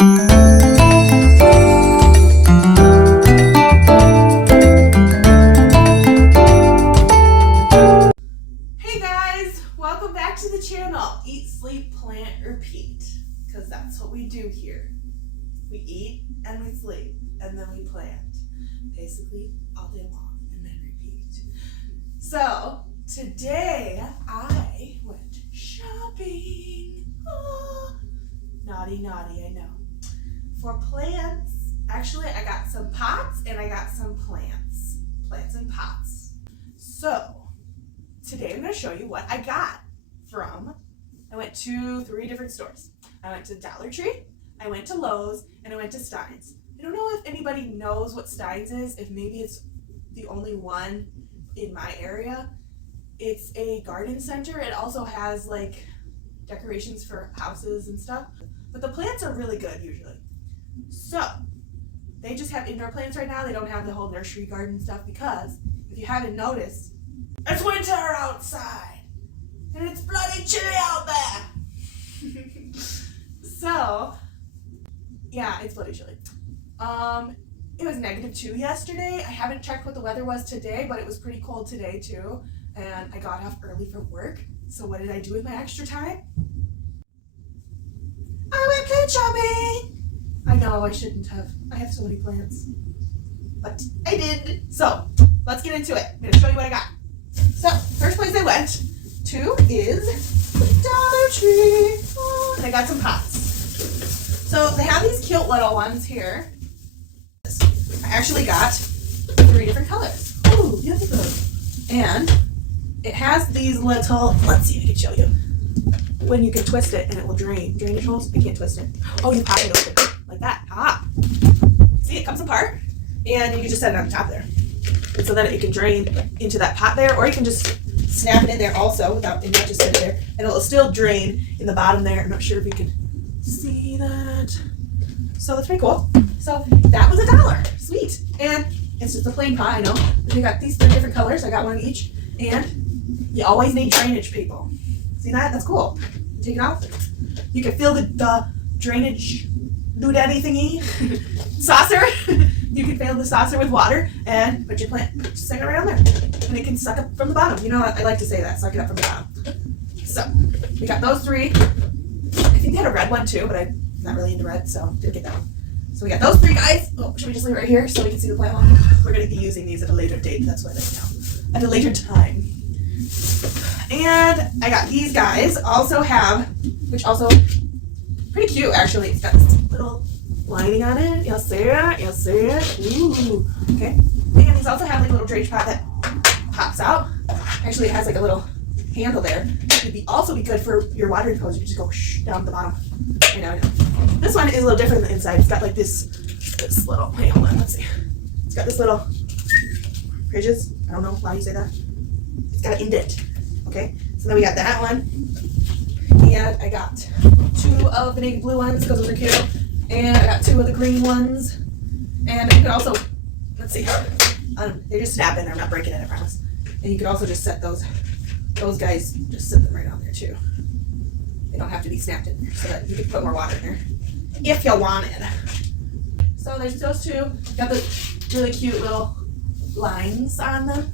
Welcome back to the channel. Eat, sleep, plant, repeat. Because that's what we do here. We eat and we sleep and then we plant. Basically all day long and then repeat. So today I went shopping. Oh, naughty, I know. For plants, actually I got some pots and I got some plants. Plants and pots. So today I'm going to show you what I got from, I went to 3 different stores. I went to Dollar Tree, I went to Lowe's, and I went to Steins. I don't know if anybody knows what Steins is, if maybe it's the only one in my area. It's a garden center. It also has like decorations for houses and stuff, but the plants are really good usually. So they just have indoor plants right now. They don't have the whole nursery garden stuff because if you haven't noticed, it's winter outside and it's bloody chilly out there. So yeah, it's bloody chilly. It was -2 yesterday. I haven't checked what the weather was today, but it was pretty cold today too. And I got off early from work. So what did I do with my extra time? I went plant shopping. I know I shouldn't have. I have so many plants, but I did. So let's get into it. I'm gonna show you what I got. So, first place I went to is Dollar Tree. Oh, and I got some pots. So, they have these cute little ones here. I actually got 3 different colors. Ooh, beautiful. And it has these little, let's see if I can show you. When you can twist it and it will drain. Drainage holes, I can't twist it. Oh, you pop it open, like that. Ah. See, it comes apart, and you can just set it on the top there. And so then it can drain into that pot there, or you can just snap it in there also without, and not just sit it there, and it'll still drain in the bottom there. I'm not sure if you can see that. So that's pretty cool. So that was $1. Sweet. And it's just a plain pot, I know. And we got these 3 different colors. I got one each. And you always need drainage, people. See that? That's cool. Take it off. You can fill the drainage doodaddy thingy saucer. You can fill the saucer with water and put your plant, just stick it around there, and it can suck up from the bottom. You know what? I like to say that, suck it up from the bottom. So we got those 3. I think they had a red one too, but I'm not really into red, so didn't get that one. So we got those 3 guys. Oh, should we just leave it right here so we can see the plant one? We're going to be using these at a later date. That's why they're now at a later time. And I got these guys. Also have, which also pretty cute actually. It's got this little lining on it. You'll see it. You'll see it. Ooh. Okay. And these also have like a little drainage pot that pops out. Actually, it has like a little handle there. It would also be good for your watering hose. You just go down the bottom. I know. This one is a little different on the inside. It's got like this little. Hey, hold on. Let's see. It's got this little ridges. I don't know why you say that. It's got an indent. Okay. So then we got that one. And I got 2 of the navy blue ones because those are cute. And I got 2 of the green ones. And you can also, let's see, they just snap in there. I'm not breaking it, I promise. And you could also just set those guys, just set them right on there too. They don't have to be snapped in there, so that you can put more water in there if you wanted. So there's those 2. Got the really cute little lines on them.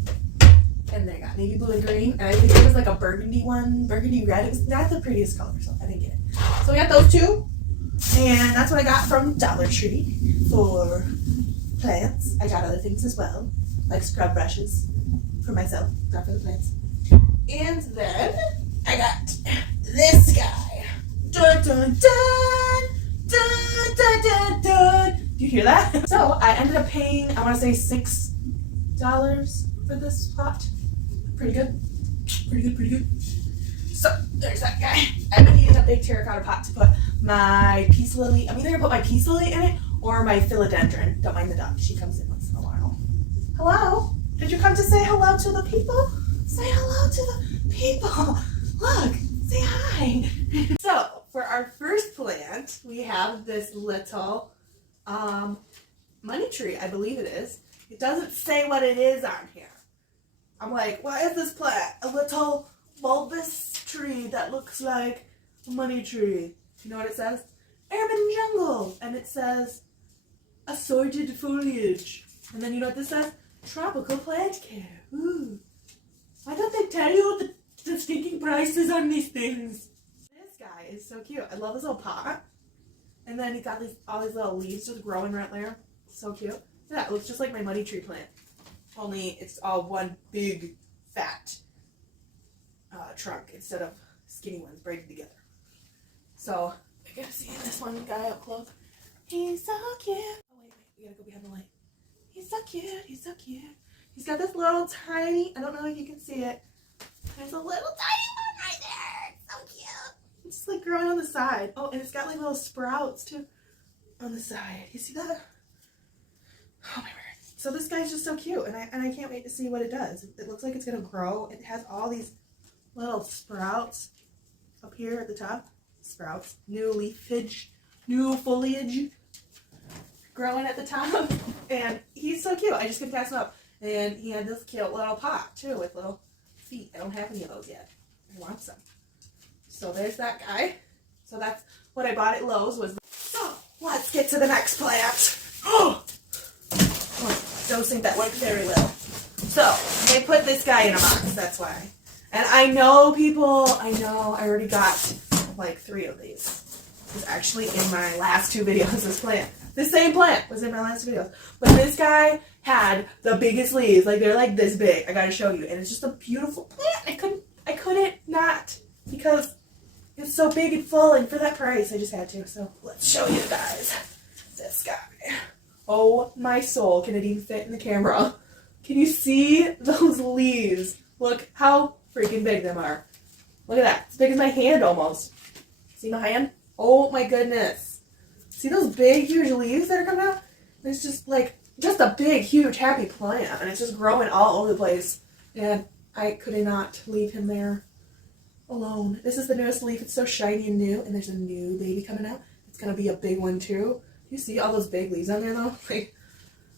And they got navy blue and green. And I think there was like a burgundy one, burgundy red. It was not the prettiest color, so I didn't get it. So we got those 2. And that's what I got from Dollar Tree for plants. I got other things as well, like scrub brushes for myself, not for the plants. And then I got this guy. Dun dun dun dun dun dun dun. Do you hear that? So I ended up paying, I want to say $6 for this pot. Pretty good. Pretty good. So there's that guy. I've been needing a big terracotta pot to put my peace lily. I'm either gonna put my peace lily in it or my philodendron. Don't mind the duck. She comes in once in a while. Hello? Did you come to say hello to the people? Say hello to the people. Look, say hi. So for our first plant, we have this little money tree, I believe it is. It doesn't say what it is on here. I'm like, why is this plant a little bulbous tree that looks like a money tree? You know what it says? urban jungle. And it says assorted foliage. And then you know what this says? Tropical plant care. Ooh. Why don't they tell you what the stinking prices on these things? This guy is so cute. I love this little pot. And then he got all these little leaves just growing right there. So cute. Yeah, it looks just like my money tree plant. Only it's all one big, fat trunk instead of skinny ones braided together. So, I gotta see this one guy up close. He's so cute. Oh, wait, we gotta go behind the light. He's so cute. He's so cute. He's got this little tiny, I don't know if you can see it. There's a little tiny one right there. It's so cute. It's just like growing on the side. Oh, and it's got like little sprouts too on the side. You see that? Oh my word. So this guy's just so cute, and I can't wait to see what it does. It looks like it's gonna grow. It has all these little sprouts up here at the top. Sprouts, new leafage, new foliage growing at the top, and he's so cute. I just couldn't pass him up. And he had this cute little pot too with little feet. I don't have any of those yet. I want some. So there's that guy. So that's what I bought at Lowe's. So let's get to the next plant. Oh, don't think that worked very well. So they put this guy in a box. That's why. And I know I already got like 3 of these. It was actually in my last 2 videos. This plant. This same plant was in my last videos. But this guy had the biggest leaves. Like, they're like this big. I gotta show you. And it's just a beautiful plant. I couldn't not. Because it's so big and full. And for that price, I just had to. So, let's show you guys this guy. Oh, my soul. Can it even fit in the camera? Can you see those leaves? Look how freaking big them are. Look at that. It's as big as my hand almost. See my hand? Oh, my goodness. See those big, huge leaves that are coming out? It's just like, just a big, huge, happy plant. And it's just growing all over the place. And I could not leave him there alone. This is the newest leaf. It's so shiny and new. And there's a new baby coming out. It's going to be a big one, too. You see all those big leaves on there, though? Like,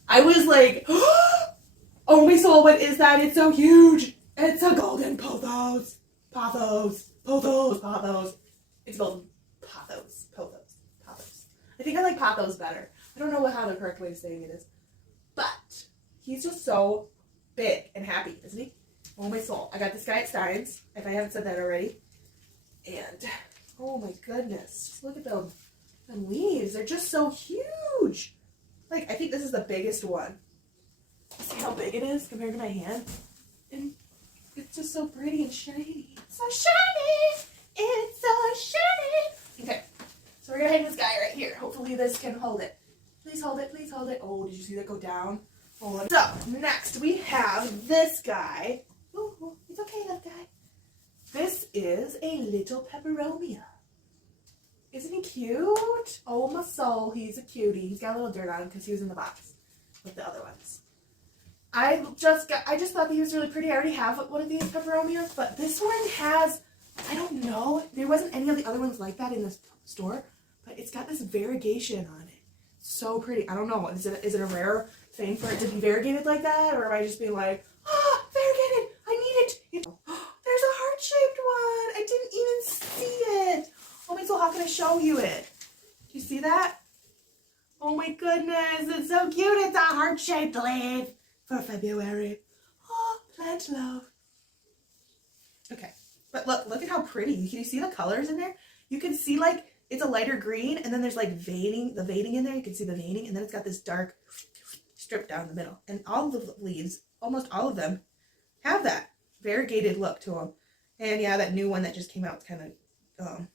I was like, oh my soul, what is that? It's so huge. It's a golden pothos. Pothos. It's golden pothos. I think I like pothos better. I don't know how the correct way of saying it is. But he's just so big and happy, isn't he? Oh my soul. I got this guy at Steins, if I haven't said that already. And, oh my goodness. Just look at them leaves. They're just so huge. Like, I think this is the biggest one. See how big it is compared to my hand? And it's just so pretty and shiny. So shiny! It's so shiny! Okay. So we're going to hang this guy right here. Hopefully this can hold it. Please hold it. Please hold it. Oh, did you see that go down? Oh, so, next we have this guy. Ooh, it's okay, that guy. This is a little peperomia. Isn't he cute? Oh, my soul. He's a cutie. He's got a little dirt on him because he was in the box with the other ones. I just thought that he was really pretty. I already have one of these peperomias, but this one has, I don't know. There wasn't any of the other ones like that in this store. But it's got this variegation on it. So pretty. I don't know. Is it a rare thing for it to be variegated like that? Or am I just being like, variegated. I need it. You know, there's a heart-shaped one. I didn't even see it. Oh my soul, how can I show you it? Do you see that? Oh my goodness. It's so cute. It's a heart-shaped leaf for February. Oh, plant love. Okay. But look at how pretty. Can you see the colors in there? You can see like, it's a lighter green, and then there's like veining in there. You can see the veining, and then it's got this dark strip down the middle. And all of the leaves, almost all of them, have that variegated look to them. And yeah, that new one that just came out is kind of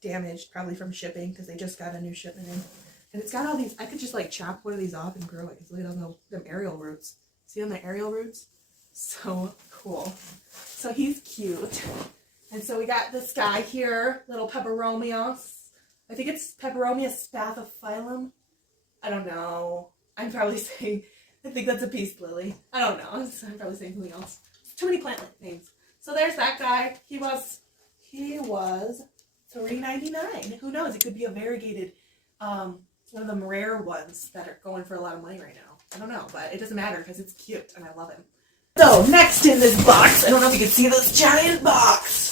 damaged, probably from shipping, because they just got a new shipment in. And it's got all these, I could just like chop one of these off and grow it. Look at all them aerial roots. See on the aerial roots? So cool. So he's cute. And so we got this guy here, little peperomia. I think it's Peperomia spathiphyllum. I don't know. I'm probably saying, I think that's a peace lily. I don't know. I'm probably saying something else. Too many plant names. So there's that guy. He was $3.99. Who knows? It could be a variegated, one of them rare ones that are going for a lot of money right now. I don't know, but it doesn't matter because it's cute and I love him. So next in this box, I don't know if you can see this giant box.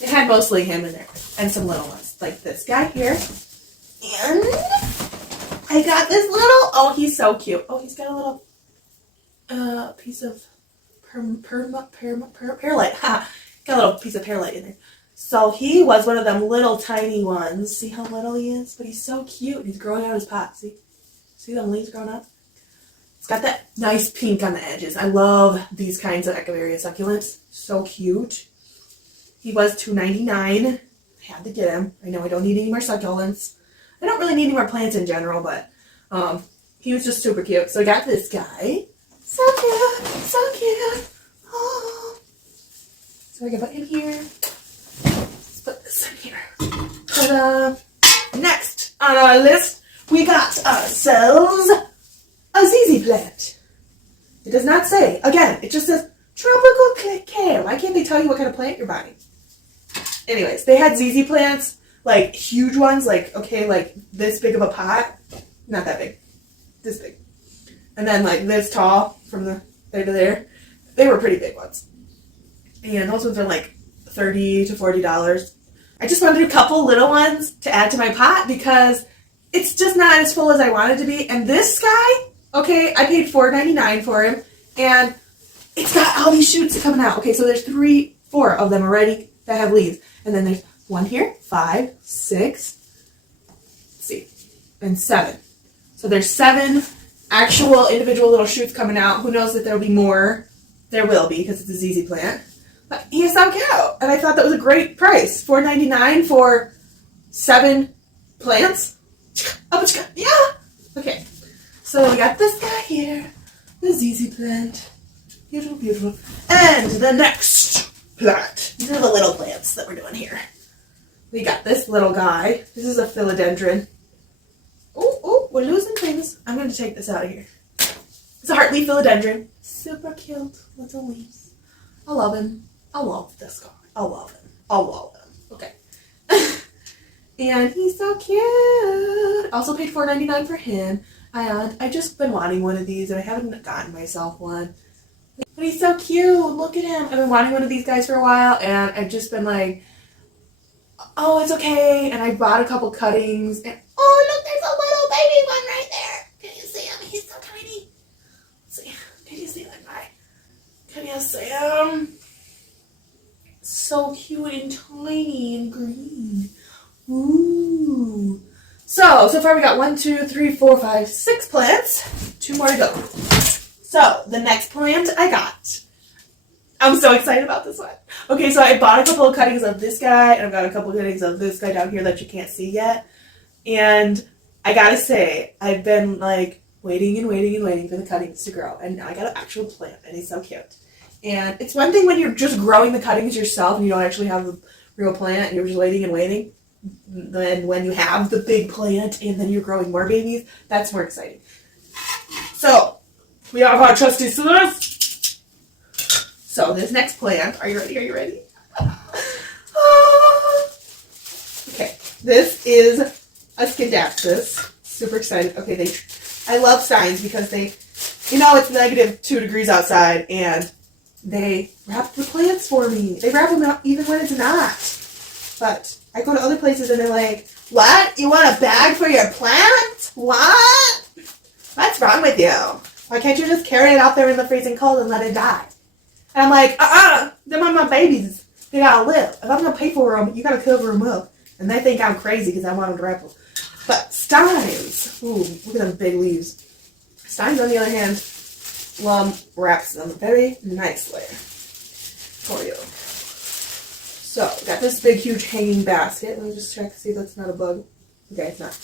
It had mostly him in there and some little ones. like this guy here. And I got this little, oh, he's so cute. Oh, he's got a little piece of perlite. Ha! Got a little piece of perlite in there. So he was one of them little tiny ones. See how little he is? But he's so cute. He's growing out his pot. See them leaves growing up? It's got that nice pink on the edges. I love these kinds of Echeveria succulents. So cute. He was $2.99. I had to get him. I know I don't need any more succulents. I don't really need any more plants in general, but he was just super cute. So I got this guy. So cute. So cute. Oh. So I can put him here. Let's put this in here. Ta-da. Next on our list, we got ourselves a ZZ plant. It does not say. Again, it just says tropical care. Why can't they tell you what kind of plant you're buying? Anyways, they had ZZ plants, like huge ones, like, okay, like this big of a pot. Not that big. This big. And then like this tall from there to there. They were pretty big ones. And those ones are like $30 to $40. I just wanted a couple little ones to add to my pot because it's just not as full as I wanted to be. And this guy, okay, I paid $4.99 for him. And it's got all these shoots coming out. Okay, so there's 4 of them already that have leaves. And then there's 1 here, 5, 6, let's see, and 7. So there's 7 actual individual little shoots coming out. Who knows if there'll be more? There will be because it's a ZZ plant. But he's so cute. And I thought that was a great price. $4.99 for 7 plants. Yeah. Okay. So we got this guy here. The ZZ plant. Beautiful, beautiful. And the next plant. These are the little plants that we're doing here. We got this little guy. This is a philodendron. Oh, we're losing things. I'm going to take this out of here. It's a heartleaf philodendron. Super cute little leaves. I love him. I love this guy. I love him. I love him. Okay. And he's so cute. Also paid $4.99 for him. And I've just been wanting one of these and I haven't gotten myself one. But he's so cute. Look at him. I've been wanting one of these guys for a while and I've just been like, oh, it's okay. And I bought a couple cuttings. And oh, look, there's a little baby one right there. Can you see him? He's so tiny. Let's see. Can you see that guy? Can you see him? So cute and tiny and green. Ooh. So far we got 1, 2, 3, 4, 5, 6 plants. 2 more to go. So the next plant I got. I'm so excited about this one. Okay, so I bought a couple of cuttings of this guy, and I've got a couple of cuttings of this guy down here that you can't see yet. And I gotta say, I've been like waiting for the cuttings to grow, and now I got an actual plant, and he's so cute. And it's one thing when you're just growing the cuttings yourself, and you don't actually have the real plant, and you're just waiting. Then when you have the big plant, and then you're growing more babies, that's more exciting. So we have our trusty scissors. So this next plant, are you ready? Okay, this is a Skindaxis. Super excited. Okay, I love Steins because they, it's -2 degrees outside and they wrap the plants for me. They wrap them out even when it's not. But I go to other places and they're like, what? You want a bag for your plant? What? What's wrong with you? Why can't you just carry it out there in the freezing cold and let it die? And I'm like, they're my babies. They gotta live. If I'm gonna pay for them, you gotta cover them up. And they think I'm crazy because I want them to wrap them. But Steins, ooh, look at them big leaves. Steins, on the other hand, wraps them very nicely for you. So, got this big, huge hanging basket. Let me just check to see if that's not a bug. Okay, it's not.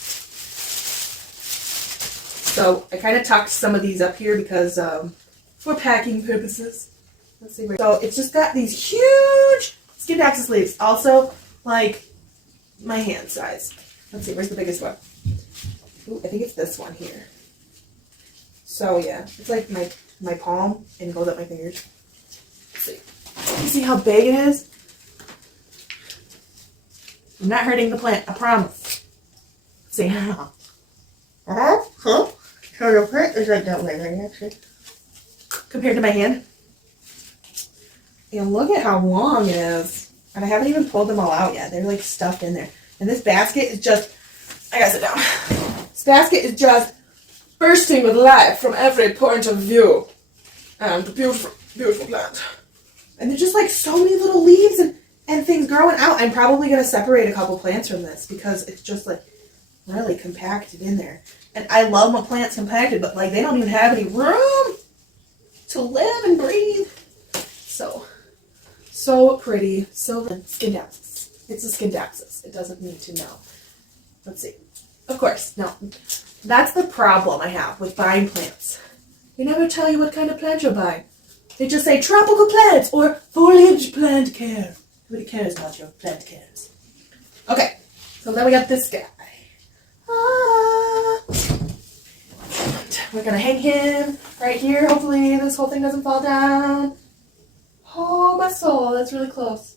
So, I kind of tucked some of these up here because for packing purposes. Let's see. So, it's just got these huge Skindaxis leaves. Also, like my hand size. Let's see, where's the biggest one? Ooh, I think it's this one here. So, yeah, it's like my palm and goes up my fingers. Let's see. You see how big it is? I'm not hurting the plant, I promise. See how? So the plant is like that way, right, actually? Compared to my hand. And look at how long it is. And I haven't even pulled them all out yet. They're like stuffed in there. And this basket is just, I gotta sit down. This basket is just bursting with life from every point of view. And beautiful, beautiful plant. And there's just like so many little leaves and things growing out. I'm probably going to separate a couple plants from this because it's just like really compacted in there. And I love my plants compacted, but like they don't even have any room to live and breathe. So pretty. So Scindapsus. It's a Scindapsus. It doesn't need to know. Let's see. Of course, no. That's the problem I have with buying plants. They never tell you what kind of plant you're buying. They just say tropical plants or foliage plant care. Nobody cares about your plant cares. Okay, so then we got this guy. We're gonna hang him right here. Hopefully this whole thing doesn't fall down. Oh, my soul, that's really close.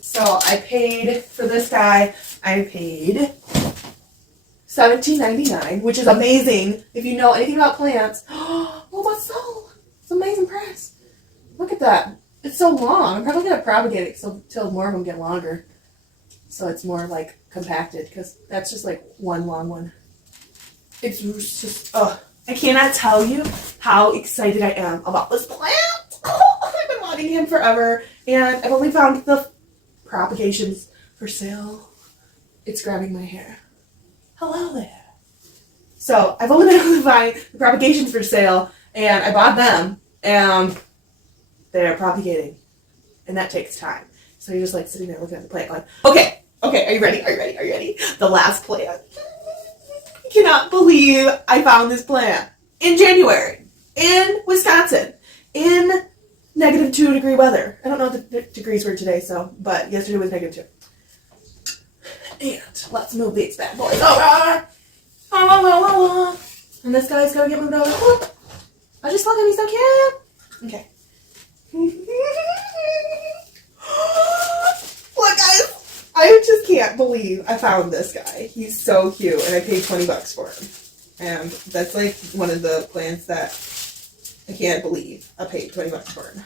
So I paid for this guy, I paid $17.99, which is amazing if you know anything about plants. Oh, my soul, it's an amazing price. Look at that. It's so long. I'm probably going to propagate it till more of them get longer. So it's more like compacted because that's just like one long one. It's just, I cannot tell you how excited I am about this plant. I've been wanting him forever and I've only found the propagations for sale. It's grabbing my hair. Hello there. So I've only been able to find the propagations for sale and I bought them and they're propagating, and that takes time. So you're just like sitting there looking at the plant going, okay, are you ready? The last plant. I cannot believe I found this plant in January, in Wisconsin, in -2 degree weather. I don't know what the degrees were today, but yesterday was -2. And let's move these bad boys over. And this guy's gonna get moved over. I just look at him, he's so cute. Okay. Look, guys, I just can't believe I found this guy. He's so cute, and I paid $20 for him. And that's like one of the plants that I can't believe I paid $20 for him.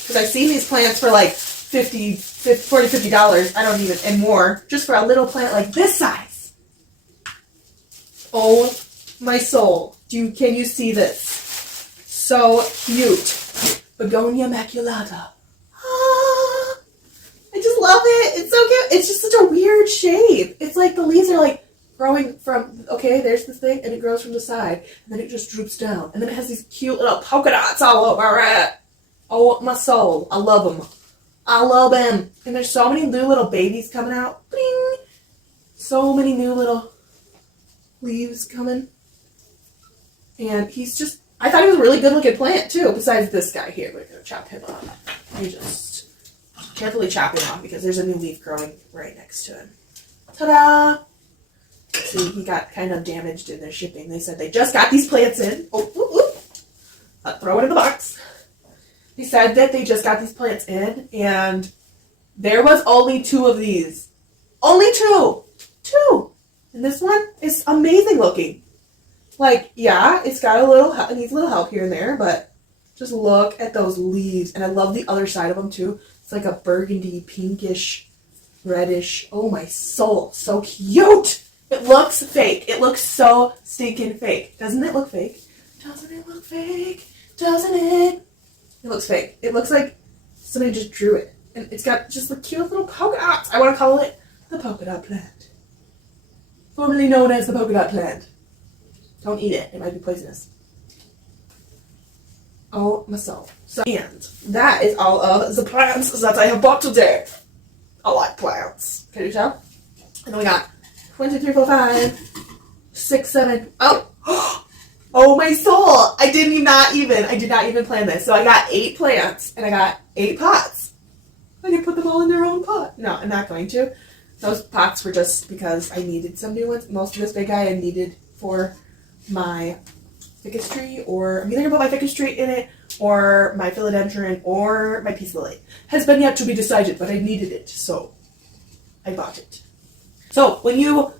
Because I've seen these plants for like $40, $50. I don't even, and more, just for a little plant like this size. Oh my soul! Can you see this? So cute. Begonia maculata. I just love it. It's so cute. It's just such a weird shape. It's like the leaves are like growing from, okay, there's this thing, and it grows from the side, and then it just droops down, and then it has these cute little polka dots all over it. Oh, my soul. I love them. I love them. And there's so many new little babies coming out. Bling! So many new little leaves coming. And he's just, I thought he was a really good looking plant too, besides this guy here. We're going to chop him off. You just carefully chop him off because there's a new leaf growing right next to him. Ta-da! See, he got kind of damaged in their shipping. They said they just got these plants in. I'll throw it in the box. They said that they just got these plants in and there was only 2 of these. Only 2! 2! And this one is amazing looking. Like, yeah, it's got it needs a little help here and there, but just look at those leaves. And I love the other side of them too. It's like a burgundy, pinkish, reddish. Oh my soul, so cute. It looks fake. It looks so stinking fake. Doesn't it look fake? Doesn't it look fake? Doesn't it? It looks fake. It looks like somebody just drew it. And it's got just the cute little polka dots. I want to call it the polka dot plant. Formerly known as the polka dot plant. Don't eat it. It might be poisonous. Oh, my soul. And that is all of the plants that I have bought today. I like plants. Can you tell? And then we got 1, 2, 3, 4, 5, 6, 7. Oh my soul! I did not even plan this. So I got 8 plants and I got 8 pots. I can put them all in their own pot. No, I'm not going to. Those pots were just because I needed some new ones. Most of this big guy I needed for my ficus tree, or I'm either gonna put my ficus tree in it, or my philodendron, or my peace lily. Has been yet to be decided, but I needed it, so I bought it. So when you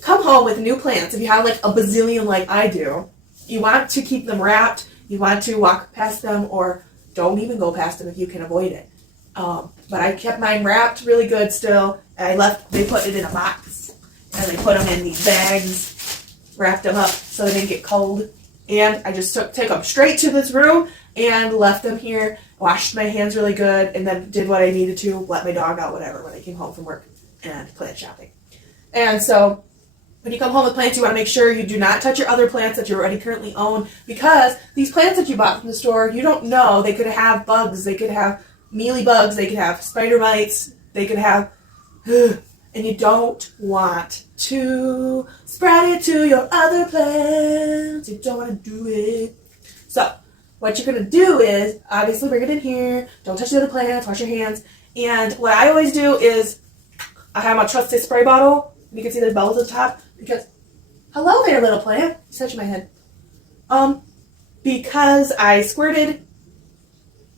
come home with new plants, if you have like a bazillion like I do, you want to keep them wrapped, you want to walk past them, or don't even go past them if you can avoid it. But I kept mine wrapped really good still, and they put it in a box. And I put them in these bags, wrapped them up so they didn't get cold. And I just took them straight to this room and left them here, washed my hands really good, and then did what I needed to, let my dog out, whatever, when I came home from work and plant shopping. And so when you come home with plants, you want to make sure you do not touch your other plants that you already currently own, because these plants that you bought from the store, you don't know. They could have bugs. They could have mealy bugs. They could have spider mites. They could have... And you don't want to spread it to your other plants. You don't want to do it. So what you're going to do is, obviously bring it in here. Don't touch the other plants. Wash your hands. And what I always do is, I have my trusty spray bottle. You can see there's bubbles at the top. Because, hello there, little plant. It's touching my head. Because I squirted,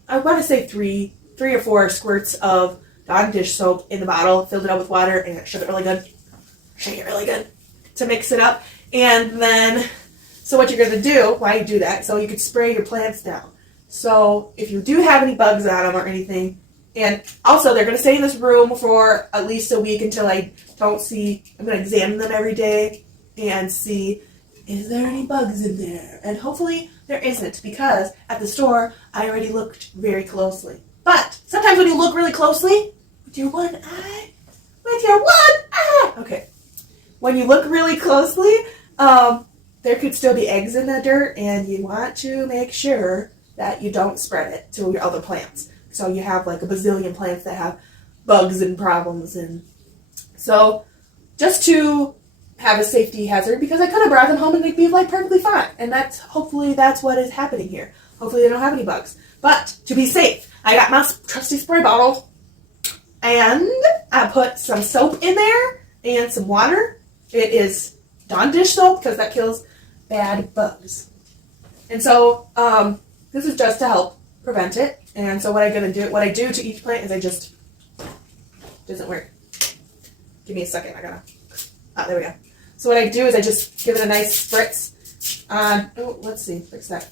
I want to say three or four squirts of Dawn dish soap in the bottle, filled it up with water, and shook it really good. Shake it really good to mix it up. And then, so what you're going to do, why you do that, so you could spray your plants down. So if you do have any bugs on them or anything, and also they're going to stay in this room for at least a week until I don't see, I'm going to examine them every day and see, is there any bugs in there? And hopefully there isn't, because at the store, I already looked very closely. But sometimes when you look really closely, with your one eye, okay. When you look really closely, there could still be eggs in the dirt, and you want to make sure that you don't spread it to your other plants. So you have like a bazillion plants that have bugs and problems, and so just to have a safety hazard, because I could have brought them home and they'd be like perfectly fine, and hopefully that's what is happening here. Hopefully they don't have any bugs. But to be safe, I got my trusty spray bottle, and I put some soap in there and some water. It is Dawn dish soap, because that kills bad bugs. And so this is just to help prevent it. And so what I do to each plant is doesn't work. Give me a second. There we go. So what I do is I just give it a nice spritz on, let's see, fix that.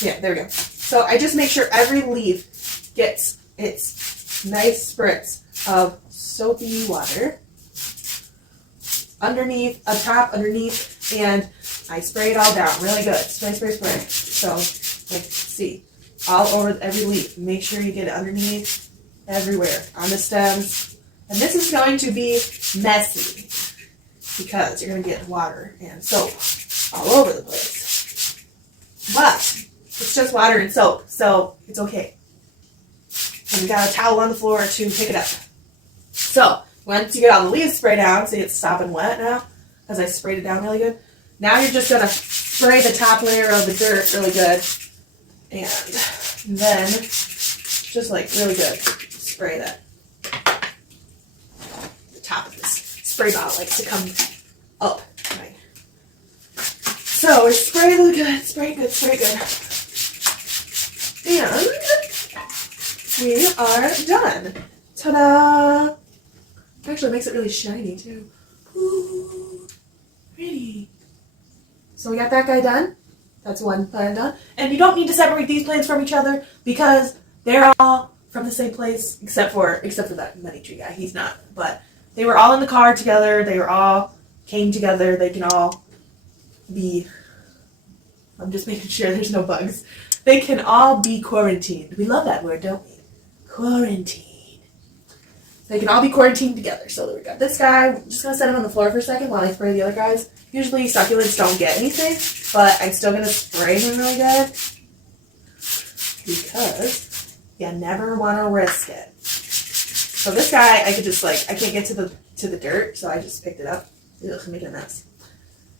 Yeah, there we go. So I just make sure every leaf gets its nice spritz of soapy water underneath, and I spray it all down really good. Spray. So, see, all over every leaf. Make sure you get it underneath, everywhere, on the stems. And this is going to be messy, because you're going to get water and soap all over the place. But it's just water and soap, so it's okay. And you got a towel on the floor to pick it up. So once you get all the leaves sprayed down, see it's stopping wet now, because I sprayed it down really good. Now you're just going to spray the top layer of the dirt really good. And then, just like really good, spray that. The top of this spray bottle likes to come up. Right. So we spray really good, spray good. And we are done. Ta-da! Actually, it makes it really shiny too. Ooh, pretty. So we got that guy done. That's one plant done. And you don't need to separate these plants from each other, because they're all from the same place, except for that money tree guy. He's not. But they were all in the car together. They were all came together. They can all be, I'm just making sure there's no bugs. They can all be quarantined. We love that word, don't we? Quarantine. They can all be quarantined together. So there we go. This guy, I'm just going to set him on the floor for a second while I spray the other guys. Usually succulents don't get anything, but I'm still going to spray him really good, because you never want to risk it. So this guy, I could just I can't get to the dirt, so I just picked it up. Ugh, making a mess.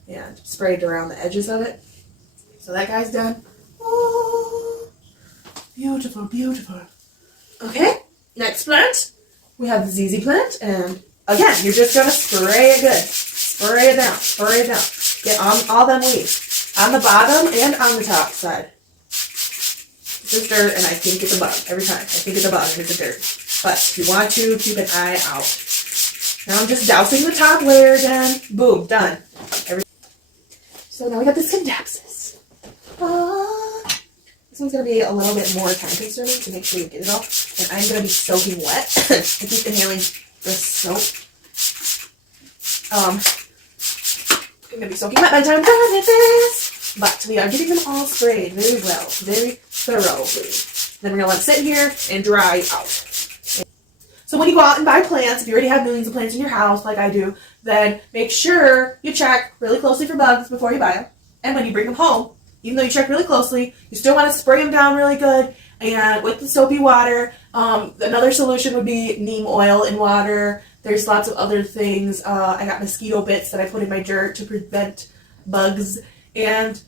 And sprayed around the edges of it. So that guy's done. Oh, beautiful, beautiful. Okay, next plant. We have the ZZ plant, and again, you're just going to spray it good. Spray it down. Get on all them leaves. On the bottom and on the top side. This is dirt, and I think it's a bug every time. I think it's a bug, it's a dirt. But if you want to, keep an eye out. Now I'm just dousing the top layer again. Boom, done. So now we got the Synapsis. This one's going to be a little bit more time consuming to make sure you get it all. And I'm going to be soaking wet. I keep inhaling the soap. I'm going to be soaking wet by the time I'm done with this. But we are getting them all sprayed very well, very thoroughly. Then we're going to let it sit here and dry out. So when you go out and buy plants, if you already have millions of plants in your house, like I do, then make sure you check really closely for bugs before you buy them. And when you bring them home, even though you check really closely, you still want to spray them down really good. And with the soapy water, another solution would be neem oil in water. There's lots of other things. I got mosquito bits that I put in my dirt to prevent bugs. And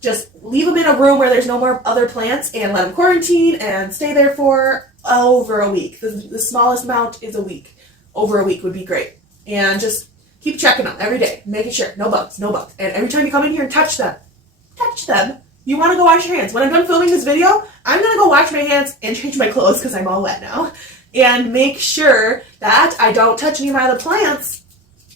just leave them in a room where there's no more other plants and let them quarantine and stay there for over a week. The smallest amount is a week. Over a week would be great. And just keep checking them every day, making sure no bugs, no bugs. And every time you come in here and touch them, you want to go wash your hands. When I'm done filming this video, I'm going to go wash my hands and change my clothes because I'm all wet now. And make sure that I don't touch any of my other plants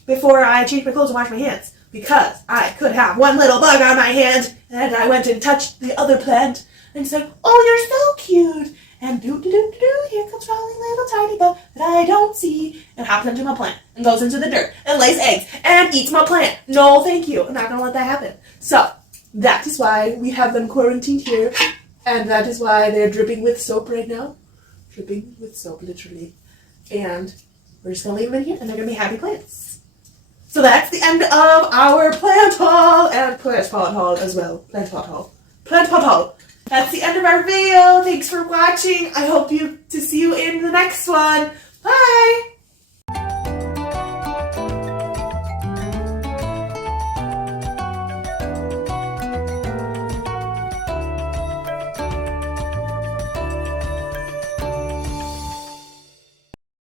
before I change my clothes and wash my hands. Because I could have one little bug on my hand and I went and touched the other plant and said, oh, you're so cute. And do-do-do-do-do, here comes rolling little tiny bug that I don't see. And hops into my plant and goes into the dirt and lays eggs and eats my plant. No, thank you. I'm not going to let that happen. So that is why we have them quarantined here. And that is why they're dripping with soap right now. Dripping with soap, literally. And we're just going to leave them in here and they're going to be happy plants. So that's the end of our plant haul and plant pot haul as well. Plant pot haul. That's the end of our video. Thanks for watching. I hope to see you in the next one. Bye.